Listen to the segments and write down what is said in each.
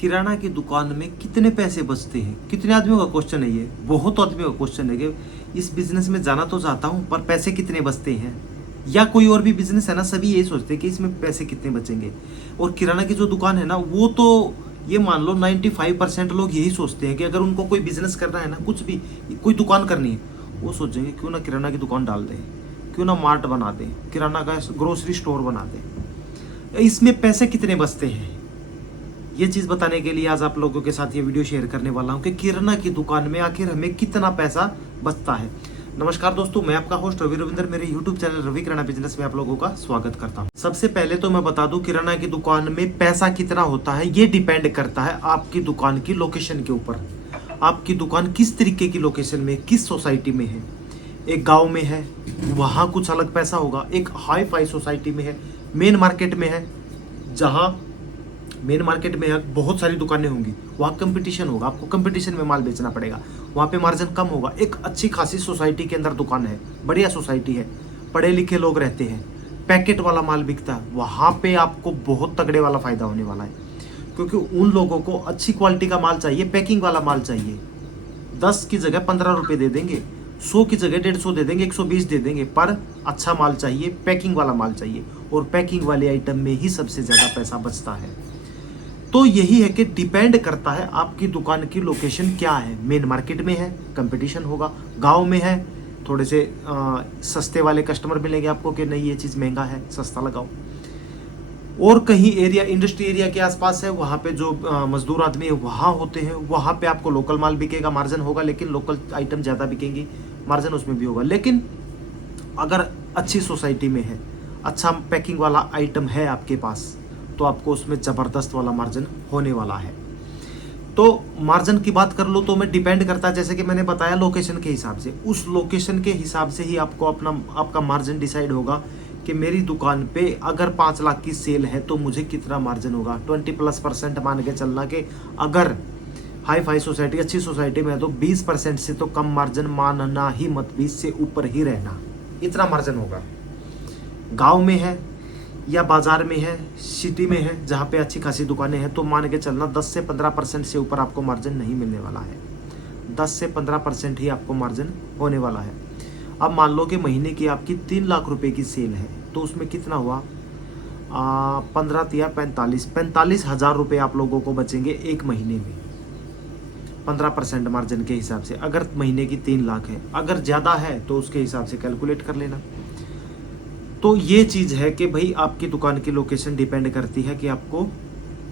किराना की दुकान में कितने पैसे बचते हैं? कितने आदमियों का क्वेश्चन है ये, बहुत आदमियों का क्वेश्चन है कि इस बिजनेस में जाना तो चाहता हूँ पर पैसे कितने बचते हैं। या कोई और भी बिजनेस है ना, सभी यही सोचते हैं कि इसमें पैसे कितने बचेंगे। और किराना की जो दुकान है ना, वो तो ये मान लो 95% लोग यही सोचते हैं कि अगर उनको कोई बिजनेस करना है ना, कुछ भी कोई दुकान करनी है, वो सोचेंगे क्यों ना किराना की दुकान डाल दें, क्यों ना मार्ट बना दें, किराना का ग्रोसरी स्टोर बना दें। इसमें पैसे कितने बचते हैं, ये चीज़ बताने के लिए आज आप लोगों के साथ ये वीडियो शेयर करने वाला हूं कि किराना की दुकान में आखिर हमें कितना पैसा बचता है। नमस्कार दोस्तों, मैं आपका होस्ट रवि रविंदर, मेरे यूट्यूब चैनल रवि किराना बिजनेस में आप लोगों का स्वागत करता हूं। सबसे पहले तो मैं बता दूं, किराना की दुकान में पैसा कितना होता है ये डिपेंड करता है आपकी दुकान की लोकेशन के ऊपर। आपकी दुकान किस तरीके की लोकेशन में, किस सोसाइटी में है। एक गाँव में है, वहाँ कुछ अलग पैसा होगा। एक हाई फाई सोसाइटी में है, मेन मार्केट में है, जहाँ मेन मार्केट में बहुत सारी दुकानें होंगी, वहाँ कंपटीशन होगा, आपको कंपटीशन में माल बेचना पड़ेगा, वहाँ पे मार्जिन कम होगा। एक अच्छी खासी सोसाइटी के अंदर दुकान है, बढ़िया सोसाइटी है, पढ़े लिखे लोग रहते हैं, पैकेट वाला माल बिकता है, वहाँ पे आपको बहुत तगड़े वाला फायदा होने वाला है। क्योंकि उन लोगों को अच्छी क्वालिटी का माल चाहिए, पैकिंग वाला माल चाहिए। 10 की जगह 15 रुपये दे देंगे, 100 की जगह 150 दे देंगे, 120 दे देंगे, पर अच्छा माल चाहिए, पैकिंग वाला माल चाहिए। और पैकिंग वाले आइटम में ही सबसे ज़्यादा पैसा बचता है। तो यही है कि डिपेंड करता है आपकी दुकान की लोकेशन क्या है। मेन मार्केट में है, कंपटीशन होगा। गांव में है, थोड़े से सस्ते वाले कस्टमर मिलेंगे आपको कि नहीं ये चीज़ महंगा है, सस्ता लगाओ। और कहीं एरिया, इंडस्ट्री एरिया के आसपास है, वहाँ पे जो मजदूर आदमी है वहाँ होते हैं, वहाँ पे आपको लोकल माल बिकेगा, मार्जिन होगा, लेकिन लोकल आइटम ज़्यादा बिकेंगी, मार्जिन उसमें भी होगा। लेकिन अगर अच्छी सोसाइटी में है, अच्छा पैकिंग वाला आइटम है आपके पास, तो आपको उसमें ज़बरदस्त वाला मार्जिन होने वाला है। तो मार्जिन की बात कर लो तो मैं डिपेंड करता है, जैसे कि मैंने बताया, लोकेशन के हिसाब से। उस लोकेशन के हिसाब से ही आपको आपका मार्जिन डिसाइड होगा कि मेरी दुकान पे अगर 5 लाख की सेल है तो मुझे कितना मार्जिन होगा। 20+% मान के चलना कि अगर हाई फाई सोसाइटी, अच्छी सोसाइटी में है तो 20% से तो कम मार्जिन मानना ही मत, 20 से ऊपर ही रहना, इतना मार्जिन होगा। गाँव में है या बाजार में है, सिटी में है जहाँ पे अच्छी खासी दुकानें हैं, तो मान के चलना 10 से 15% से ऊपर आपको मार्जिन नहीं मिलने वाला है। 10 से 15% ही आपको मार्जिन होने वाला है। अब मान लो कि महीने की आपकी 3 लाख रुपए की सेल है, तो उसमें कितना हुआ, 15 या 45 हज़ार रुपये आप लोगों को बचेंगे एक महीने में, 15% मार्जिन के हिसाब से। अगर महीने की 3 लाख है, अगर ज़्यादा है तो उसके हिसाब से कैलकुलेट कर लेना। तो ये चीज़ है कि भाई आपकी दुकान की लोकेशन डिपेंड करती है कि आपको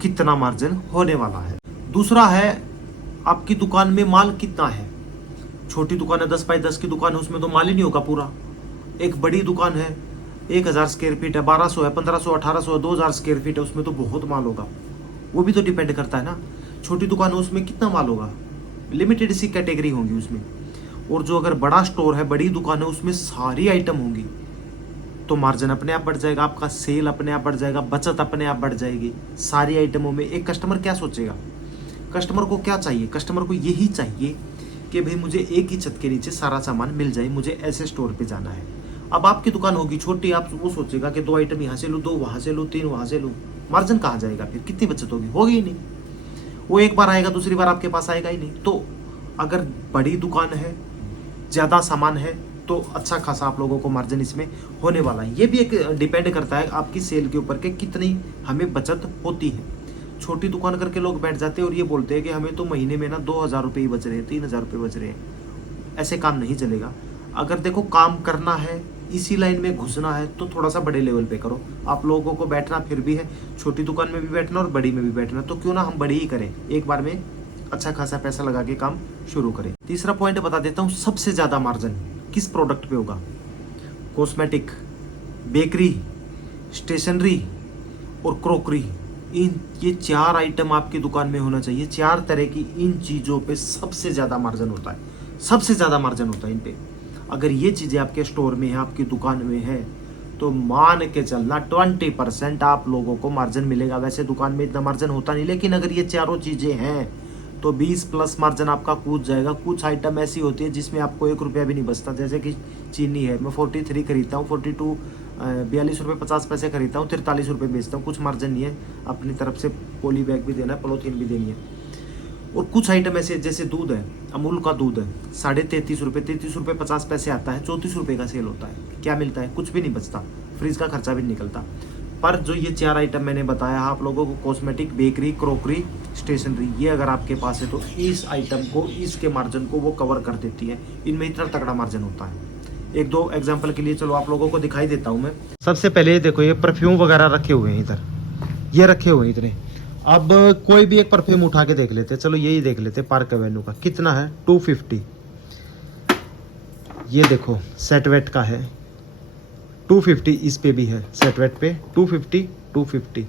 कितना मार्जिन होने वाला है। दूसरा है आपकी दुकान में माल कितना है। छोटी दुकान है, 10 बाई 10 की दुकान है, उसमें तो माल ही नहीं होगा पूरा। एक बड़ी दुकान है, 1000 स्क्वायर फीट है, 1200 है, 1500, 1800 है, 2000 स्क्वायर फीट है, उसमें तो बहुत माल होगा। वो भी तो डिपेंड करता है ना। छोटी दुकान है, उसमें कितना माल होगा, लिमिटेड सी कैटेगरी होंगी उसमें। और जो अगर बड़ा स्टोर है, बड़ी दुकान है, उसमें सारी आइटम होंगी, तो मार्जिन अपने आप बढ़ जाएगा, आपका सेल अपने आप बढ़ जाएगा, बचत अपने आप बढ़ जाएगी सारी आइटमों में। एक कस्टमर क्या सोचेगा, कस्टमर को क्या चाहिए, कस्टमर को यही चाहिए कि भाई मुझे एक ही छत के नीचे सारा सामान मिल जाए, मुझे ऐसे स्टोर पे जाना है। अब आपकी दुकान होगी छोटी, आप वो सोचेगा कि 2 आइटम यहाँ से लूँ, 2 वहाँ से लूँ, 3 वहाँ से लूँ, मार्जिन कहाँ जाएगा, फिर कितनी बचत होगी ही नहीं। वो एक बार आएगा, दूसरी बार आपके पास आएगा ही नहीं। तो अगर बड़ी दुकान है, ज़्यादा सामान है, तो अच्छा खासा आप लोगों को मार्जिन इसमें होने वाला है। ये भी एक डिपेंड करता है आपकी सेल के ऊपर कि कितनी हमें बचत होती है। छोटी दुकान करके लोग बैठ जाते हैं और ये बोलते हैं कि हमें तो महीने में ना 2000 रुपये ही बच रहे हैं, 3000 रुपये बच रहे हैं। ऐसे काम नहीं चलेगा। अगर देखो काम करना है, इसी लाइन में घुसना है, तो थोड़ा सा बड़े लेवल पे करो। आप लोगों को बैठना फिर भी है, छोटी दुकान में भी बैठना और बड़ी में भी बैठना, तो क्यों ना हम बड़ी ही करें, एक बार में अच्छा खासा पैसा लगा के काम शुरू करें। तीसरा पॉइंट बता देता हूँ, सबसे ज़्यादा मार्जिन किस प्रोडक्ट पे होगा। कॉस्मेटिक, बेकरी, स्टेशनरी और क्रोकरी, ये 4 आइटम आपकी दुकान में होना चाहिए। 4 तरह की इन चीज़ों पे सबसे ज़्यादा मार्जिन होता है, सबसे ज़्यादा मार्जिन होता है इन पे। अगर ये चीज़ें आपके स्टोर में है, आपकी दुकान में है, तो मान के चलना 20% आप लोगों को मार्जिन मिलेगा। वैसे दुकान में इतना मार्जिन होता नहीं, लेकिन अगर ये चारों चीज़ें हैं तो 20+ मार्जिन आपका कूद जाएगा। कुछ आइटम ऐसी होती है जिसमें आपको 1 रुपया भी नहीं बचता, जैसे कि चीनी है, मैं 43 खरीदता हूँ, 42 ₹42.50 खरीदता हूँ, ₹43 बेचता हूँ, कुछ मार्जिन नहीं है, अपनी तरफ से पॉली बैग भी देना है, पॉलीथीन भी देनी है। और कुछ आइटम ऐसे जैसे दूध है, अमूल का दूध है ₹33.50 आता है, ₹34 का सेल होता है। क्या मिलता है? कुछ भी नहीं बचता, फ्रिज का खर्चा भी नहीं निकलता। पर जो ये 4 आइटम मैंने बताया आप लोगों को, कॉस्मेटिक, बेकरी, क्रॉकरी, स्टेशनरी, ये अगर आपके पास है तो इस आइटम को, इसके मार्जिन को वो कवर कर देती है। इनमें इतना तगड़ा मार्जिन होता है। एक दो एग्जांपल के लिए चलो आप लोगों को दिखाई देता हूँ मैं। सबसे पहले ये देखो, ये परफ्यूम वगैरह रखे हुए हैं इधर, ये रखे हुए हैं इतने। अब कोई भी एक परफ्यूम उठा के देख लेते हैं, चलो यही देख लेते हैं, पार्क एवेन्यू का कितना है, 250। ये देखो सेटवेट का है 250, इस पे भी है सेटवेट पे 250।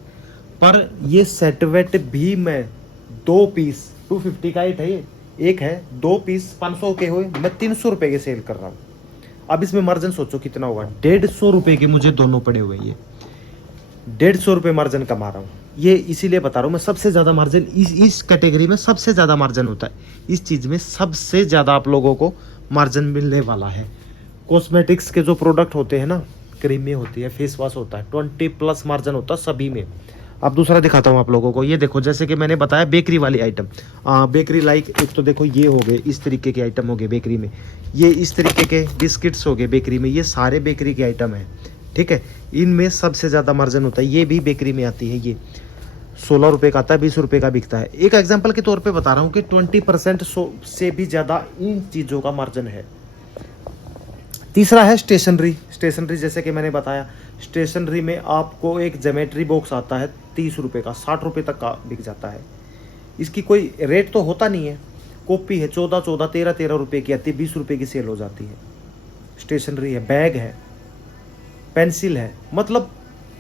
पर ये सेटवेट भी मैं 2 पीस 250 का है, ये एक है, 2 पीस 500 के हुए, मैं 300 रुपए के सेल कर रहा हूँ। अब इसमें मार्जिन सोचो कितना होगा, 150 रुपए के मुझे दोनों पड़े हुए, ये 150 रुपए मार्जिन कमा रहा हूँ। ये इसीलिए बता रहा हूँ मैं, सबसे ज्यादा मार्जिन इस कैटेगरी में सबसे ज्यादा मार्जिन होता है। इस चीज में सबसे ज्यादा आप लोगों को मार्जिन मिलने वाला है। कॉस्मेटिक्स के जो प्रोडक्ट होते हैं ना, क्रीमें होती है, फेस वॉश होता है, 20+ मार्जिन होता है सभी में। अब दूसरा दिखाता हूँ आप लोगों को, ये देखो जैसे कि मैंने बताया बेकरी वाली आइटम, बेकरी लाइक, एक तो देखो ये हो गए, इस तरीके के आइटम हो गए बेकरी में, ये इस तरीके के बिस्किट्स हो गए बेकरी में, ये सारे बेकरी के आइटम हैं, ठीक है। इनमें सबसे ज़्यादा मार्जिन होता है। ये भी बेकरी में आती है, ये 16 रुपये का आता है, 20 रुपये का बिकता है। एक एग्जाम्पल के तौर पर बता रहा हूँ कि 20% से भी ज़्यादा इन चीज़ों का मार्जिन है। तीसरा है स्टेशनरी। स्टेशनरी जैसे कि मैंने बताया, स्टेशनरी में आपको एक ज्योमेट्री बॉक्स आता है 30 रुपये का, 60 रुपये तक का बिक जाता है। इसकी कोई रेट तो होता नहीं है। कॉपी है 14, 13 रुपये की आती है, 20 रुपये की सेल हो जाती है। स्टेशनरी है, बैग है, पेंसिल है, मतलब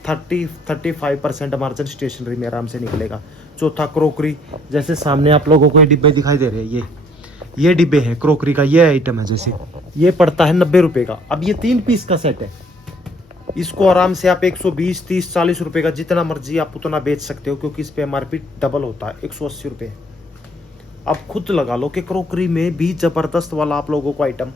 30-35% मार्जिन स्टेशनरी में आराम से निकलेगा। चौथा क्रॉकरी, जैसे सामने आप लोगों को ये डिब्बे दिखाई दे रहे हैं, ये डिब्बे हैं क्रॉकरी का, ये आइटम है, जैसे ये पड़ता है 90 रुपये का। अब ये 3 पीस का सेट है, इसको आराम से आप 120, 30, 40 रुपये का जितना मर्जी आप उतना बेच सकते हो, क्योंकि इस पे MRP डबल होता है, 180 रुपये। अब खुद लगा लो कि क्रॉकरी में भी जबरदस्त वाला आप लोगों को आइटम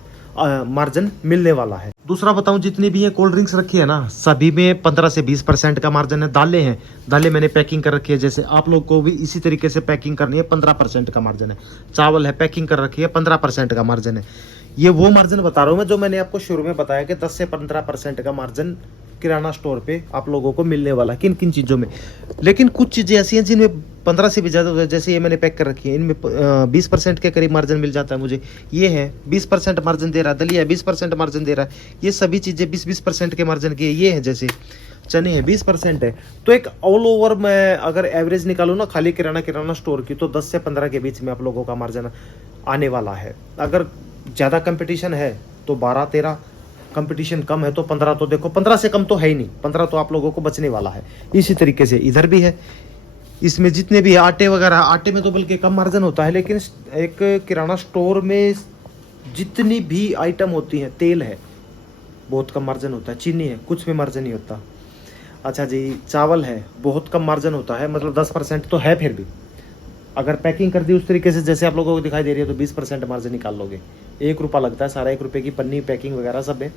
मार्जिन मिलने वाला है। दूसरा बताऊं, जितनी भी ये कोल्ड ड्रिंक्स रखी है ना, सभी में 15 से 20% का मार्जिन है। दालें हैं, दालें मैंने पैकिंग कर रखी है, जैसे आप लोग को भी इसी तरीके से पैकिंग करनी है, 15% का मार्जिन है। चावल है, पैकिंग कर रखी है, 15% का मार्जिन है। ये वो मार्जिन बता रहा हूँ मैं जो मैंने आपको शुरू में बताया कि 10 से 15% का मार्जिन किराना स्टोर पे आप लोगों को मिलने वाला है। किन किन चीज़ों में? लेकिन कुछ चीज़ें ऐसी हैं जिनमें 15 से भी ज़्यादा, जैसे ये मैंने पैक कर रखी है, इनमें 20% के करीब मार्जिन मिल जाता है मुझे। ये है 20% मार्जिन दे रहा है, दलिया 20% मार्जिन दे रहा है। ये सभी चीज़ें 20% के मार्जिन की है। ये है जैसे चने हैं 20% है। तो एक ऑल ओवर मैं अगर एवरेज निकालूँ ना, खाली किराना स्टोर की, तो 10 से 15 के बीच में आप लोगों का मार्जिन आने वाला है। अगर ज़्यादा कंपटीशन है तो 12-13, कंपटीशन कम है तो 15। तो देखो 15 से कम तो है ही नहीं, 15 तो आप लोगों को बचने वाला है। इसी तरीके से इधर भी है, इसमें जितने भी आटे वगैरह, आटे में तो बल्कि कम मार्जिन होता है, लेकिन एक किराना स्टोर में जितनी भी आइटम होती हैं, तेल है बहुत कम मार्जिन होता है, चीनी है कुछ भी मार्जिन नहीं होता। अच्छा जी, चावल है बहुत कम मार्जिन होता है, मतलब 10% तो है। फिर भी अगर पैकिंग कर दी उस तरीके से जैसे आप लोगों को दिखाई दे रही है तो 20% मार्जिन निकाल लोगे। 1 रुपया लगता है, सारा 1 रुपये की पन्नी, पैकिंग वगैरह सब है।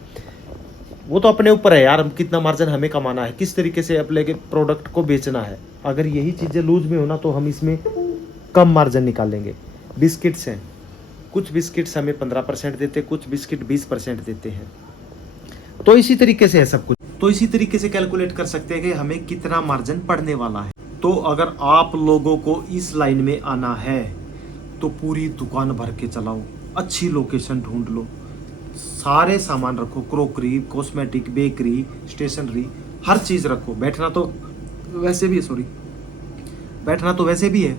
वो तो अपने ऊपर है यार, कितना मार्जिन हमें कमाना है, किस तरीके से अपने के प्रोडक्ट को बेचना है। अगर यही चीज़ें लूज में हो ना तो हम इसमें कम मार्जिन निकालेंगे। बिस्किट्स हैं, कुछ बिस्किट्स हमें 15% देते, कुछ बिस्किट 20% देते हैं। तो इसी तरीके से है सब कुछ। तो इसी तरीके से कैलकुलेट कर सकते हैं कि हमें कितना मार्जिन पड़ने वाला है। तो अगर आप लोगों को इस लाइन में आना है तो पूरी दुकान भर के चलाओ, अच्छी लोकेशन ढूंढ लो, सारे सामान रखो, क्रॉकरी, कॉस्मेटिक, बेकरी, स्टेशनरी, हर चीज़ रखो। बैठना तो वैसे भी है, बैठना तो वैसे भी है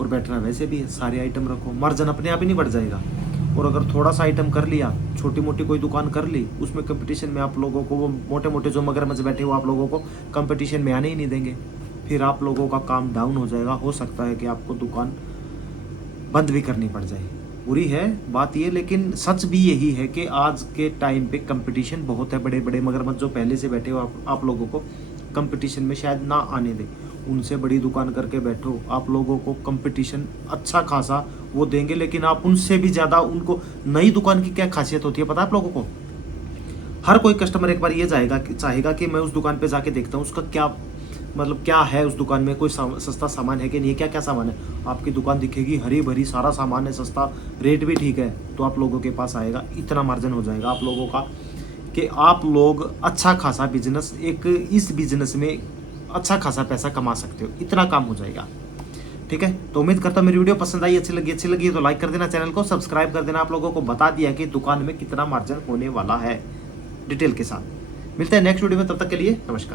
और बैठना वैसे भी है, सारे आइटम रखो, मार्जिन अपने आप ही नहीं बढ़ जाएगा। और अगर थोड़ा सा आइटम कर लिया, छोटी मोटी कोई दुकान कर ली, उसमें कंपटीशन में आप लोगों को, वो मोटे मोटे जो मगरमच्छ बैठे हो आप लोगों को कंपटीशन में आने ही नहीं देंगे। फिर आप लोगों का काम डाउन हो जाएगा। हो सकता है कि आपको दुकान बंद भी करनी पड़ जाए। बुरी है बात ये, लेकिन सच भी यही है कि आज के टाइम पे कंपटीशन बहुत है। बड़े बड़े मगरमच्छ जो पहले से बैठे हो आप लोगों को कंपटीशन में शायद ना आने दे, उनसे बड़ी दुकान करके बैठो, आप लोगों को कंपटीशन अच्छा खासा वो देंगे। लेकिन आप उनसे भी ज़्यादा, उनको नई दुकान की क्या खासियत होती है पता है आप लोगों को? हर कोई कस्टमर एक बार ये चाहेगा कि मैं उस दुकान पे जाके देखता हूँ उसका क्या मतलब क्या है, उस दुकान में कोई सस्ता सामान है कि नहीं है, क्या क्या सामान है। आपकी दुकान दिखेगी हरी भरी, सारा सामान है सस्ता, रेट भी ठीक है, तो आप लोगों के पास आएगा। इतना मार्जिन हो जाएगा आप लोगों का कि आप लोग अच्छा खासा बिजनेस, एक इस बिजनेस में अच्छा खासा पैसा कमा सकते हो, इतना काम हो जाएगा। ठीक है, तो उम्मीद करता हूँ मेरी वीडियो पसंद आई, अच्छी लगी तो लाइक कर देना, चैनल को सब्सक्राइब कर देना। आप लोगों को बता दिया कि दुकान में कितना मार्जिन होने वाला है डिटेल के साथ। मिलते हैं नेक्स्ट वीडियो में, तब तक के लिए नमस्कार।